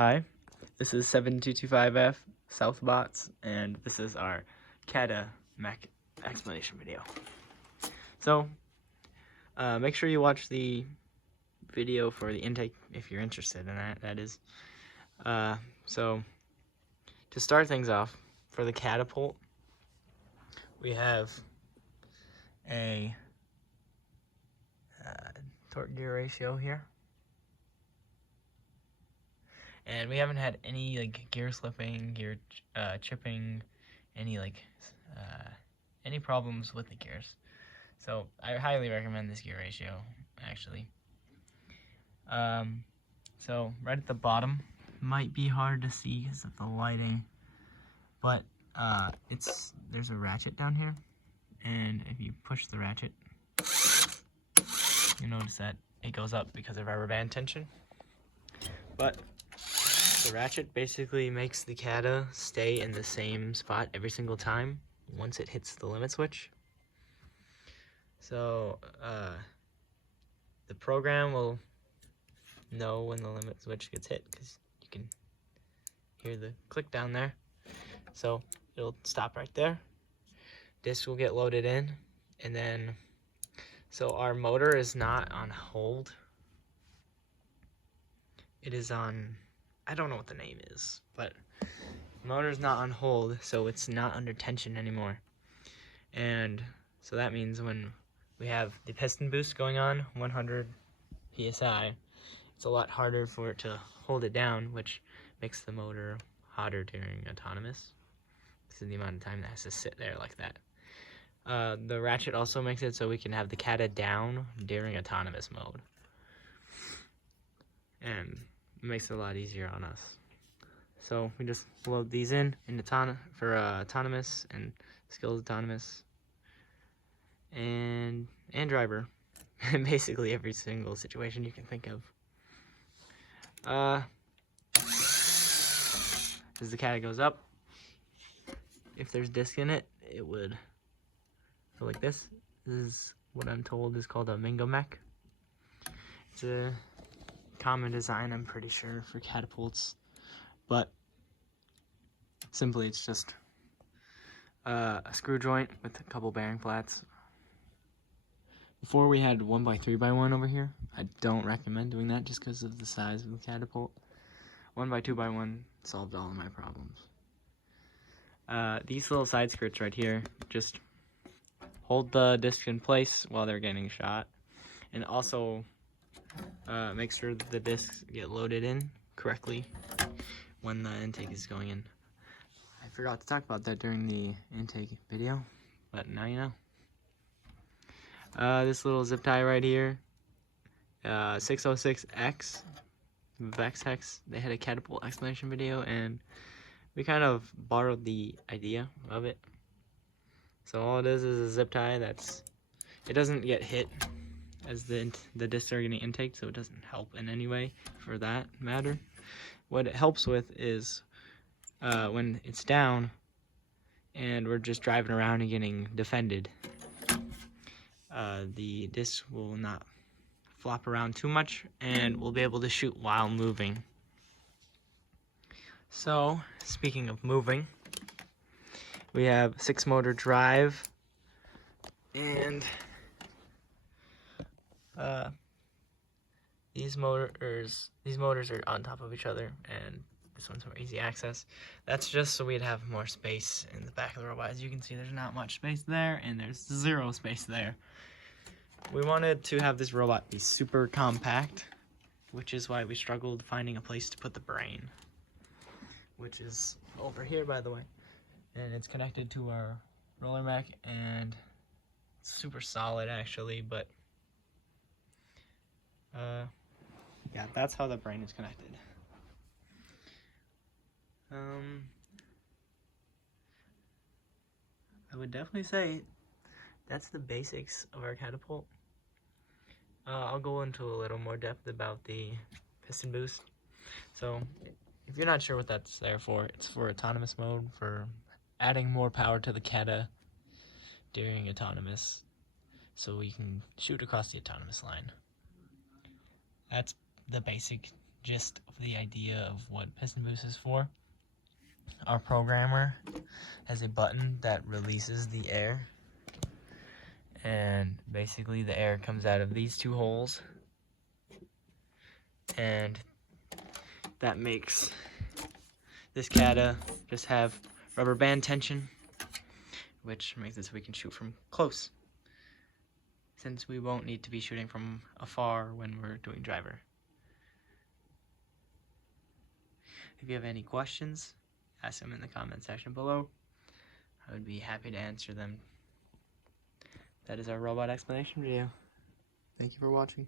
Hi, this is 7225F Southbots, and this is our Cata mech explanation video. So, make sure you watch the video for the intake if you're interested in that is. So, to start things off, for the Catapult, we have a torque gear ratio here. And we haven't had any gear slipping, gear chipping, any any problems with the gears. So I highly recommend this gear ratio, actually. So right at the bottom, might be hard to see because of the lighting, but there's a ratchet down here, and if you push the ratchet, you notice that it goes up because of rubber band tension. But the ratchet basically makes the Cata stay in the same spot every single time once it hits the limit switch. So the program will know when the limit switch gets hit because you can hear the click down there. So it'll stop right there. Disc will get loaded in, and then so our motor is not on hold. It is on, I don't know what the name is, but the motor's not on hold, so it's not under tension anymore. And so that means when we have the piston boost going on, 100 PSI, it's a lot harder for it to hold it down, which makes the motor hotter during autonomous. This is the amount of time that has to sit there like that. The ratchet also makes it so we can have the Cata down during autonomous mode. And it makes it a lot easier on us. So we just load these in for autonomous and skills autonomous and driver. Basically every single situation you can think of. As the Cata goes up, if there's disc in it, it would go like this. This is what I'm told is called a Mingo mech. It's a common design, I'm pretty sure, for catapults, but simply it's just a screw joint with a couple bearing flats. Before we had 1x3x1 over here. I don't recommend doing that just because of the size of the catapult. 1x2x1 solved all of my problems. These little side skirts right here just hold the disc in place while they're getting shot, and also make sure that the discs get loaded in correctly when the intake is going in. I forgot to talk about that during the intake video, but now you know. This little zip tie right here, 606X, Vex Hex, they had a Catapult explanation video, and we kind of borrowed the idea of it. So all it is a zip tie it doesn't get hit as the discs are getting intake, so it doesn't help in any way for that matter. What it helps with is when it's down and we're just driving around and getting defended, the disc will not flop around too much and we'll be able to shoot while moving. So, speaking of moving, we have 6-motor drive, and these motors are on top of each other, and this one's for easy access. That's just so we'd have more space in the back of the robot. As you can see, there's not much space there, and there's zero space there. We wanted to have this robot be super compact, which is why we struggled finding a place to put the brain, which is over here, by the way. And it's connected to our roller mech, and it's super solid actually, but yeah, that's how the brain is connected. I would definitely say that's the basics of our catapult. I'll go into a little more depth about the piston boost. So if you're not sure what that's there for, it's for autonomous mode, for adding more power to the Cata during autonomous, so we can shoot across the autonomous line. That's the basic gist of the idea of what piston boost is for. Our programmer has a button that releases the air, and basically the air comes out of these two holes, and that makes this Cata just have rubber band tension, which makes it so we can shoot from close, since we won't need to be shooting from afar when we're doing driver. If you have any questions, ask them in the comment section below. I would be happy to answer them. That is our robot explanation video. Thank you for watching.